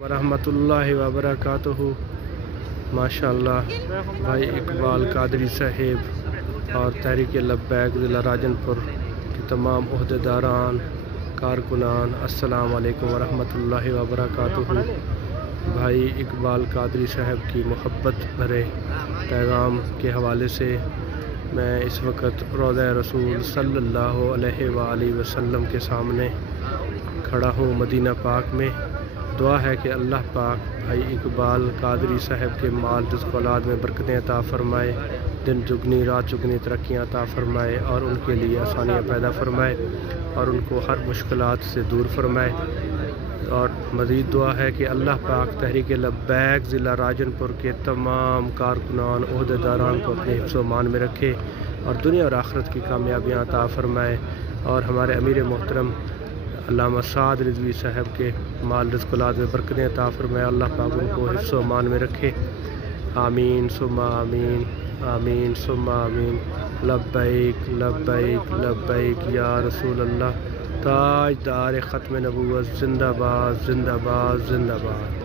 ورحمۃ وبرکاتہ۔ ماشاءاللہ بھائی اقبال قادری صاحب اور تحریک لبیک ضلع راجن پور کے تمام عہدیداران کارکنان، السلام علیکم ورحمۃ اللہ وبرکاتہ۔ بھائی اقبال قادری صاحب کی محبت بھرے پیغام کے حوالے سے میں اس وقت روضہ رسول صلی اللہ علیہ وآلہ وسلم کے سامنے کھڑا ہوں مدینہ پاک میں۔ دعا ہے کہ اللہ پاک بھائی اقبال قادری صاحب کے مال رزق اولاد میں برکتیں عطا فرمائے، دن دگنی رات چگنی ترقیاں عطا فرمائے اور ان کے لیے آسانیاں پیدا فرمائے اور ان کو ہر مشکلات سے دور فرمائے۔ اور مزید دعا ہے کہ اللہ پاک تحریک لبیک ضلع راجن پور کے تمام کارکنان عہدیداران کو اپنے حفظ و امان میں رکھے اور دنیا اور آخرت کی کامیابیاں عطا فرمائے، اور ہمارے امیر محترم علامہ سعد رضوی صاحب کے مال رزق اولاد میں برکتیں عطا فرمائے، اللہ پاک ان کو حفظ و امان میں رکھے۔ آمین ثم آمین، آمین ثم آمین۔ لبیک لبیک لبیک یا رسول اللہ۔ تاجدار ختم نبوت زندہ باد، زندہ باد، زندہ باد۔